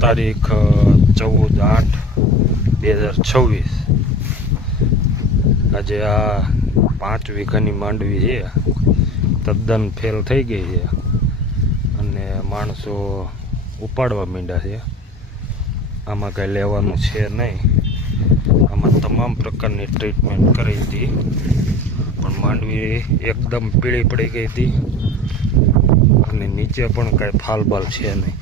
તારીખ 14/8/2026 આજે આ 5 વીઘાની માંડવી છે તદ્દન ફેલ થઈ ગઈ છે અને માણસો ઉપાડવા માંડ્યા છે. આમાં કાંઈ લેવાનું છે નહીં. આમાં તમામ પ્રકારની ટ્રીટમેન્ટ કરી હતી પણ માંડવી એકદમ પીળી પડી ગઈ હતી અને નીચે પણ કાંઈ ફાલબાલ છે નહીં.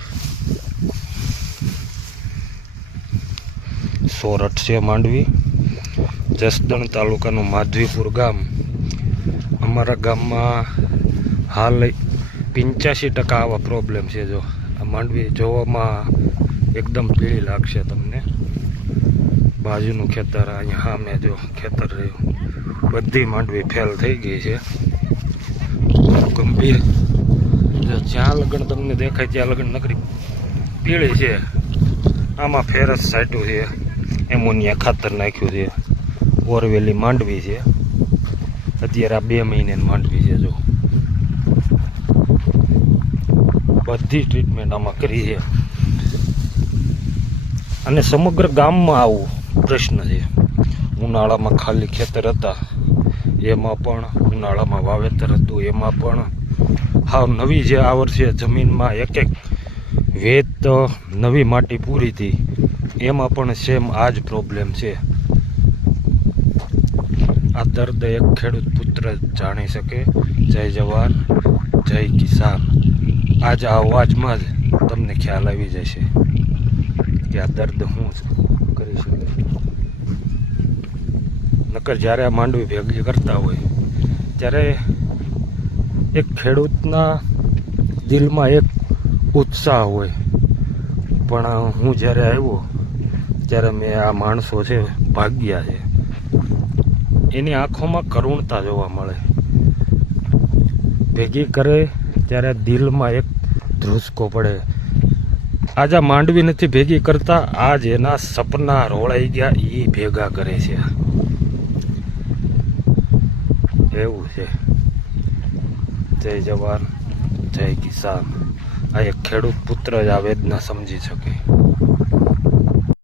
સોરઠ છે માંડવી, જસદણ તાલુકાનું માધવીપુર ગામ. અમારા ગામમાં હાલ 85% આવા પ્રોબ્લેમ છે. જો આ માંડવી જોવામાં એકદમ પીળી લાગશે તમને. બાજુનું ખેતર અહીંયા સામે જો ખેતર રહ્યું, બધી માંડવી ફેલ થઈ ગઈ છે. ગંભીર જ્યાં લગન તમને દેખાય ત્યાં લગન નકરી પીળી છે. આમાં ફેરસ સાટ્યું છે, એમોનિયા ખાતર નાખ્યું છે. ઓરવેલી માંડવી છે. અત્યારે આ 2 મહિનાની માંડવી છે. જો બધી ટ્રીટમેન્ટ આમાં કરી છે અને સમગ્ર ગામમાં આવું પ્રશ્ન છે. ઉનાળામાં ખાલી ખેતર હતા એમાં પણ, ઉનાળામાં વાવેતર હતું એમાં પણ, હાવ નવી જે આ વર્ષે જમીનમાં એક વેત નવી માટી પૂરી હતી એમાં પણ સેમ આ જ પ્રોબ્લેમ છે. આ દર્દ એક ખેડૂત પુત્ર જાણી શકે. જય જવાન જય કિસાન. આજ આ અવાજમાં જ તમને ખ્યાલ આવી જશે કે આ દર્દ હું કરી શકે. નકર જ્યારે આ માંડવી ભેગી કરતા હોય ત્યારે એક ખેડૂતના દિલમાં એક ઉત્સાહ હોય. પણ હું જ્યારે આવ્યો ત્યારે મેં આ માણસો છે ભાગ્યા છે, એની આંખોમાં કરુણતા જોવા મળે. ભેગી કરે ત્યારે દિલમાં એક ધ્રુસકો પડે. આજ આ માંડવી નથી ભેગી કરતા, આજ એના સપના રોળાઈ ગયા એ ભેગા કરે છે. એવું છે. જય જવાન જય કિસાન. આ એક ખેડૂત પુત્ર જ આ વેદના સમજી શકે.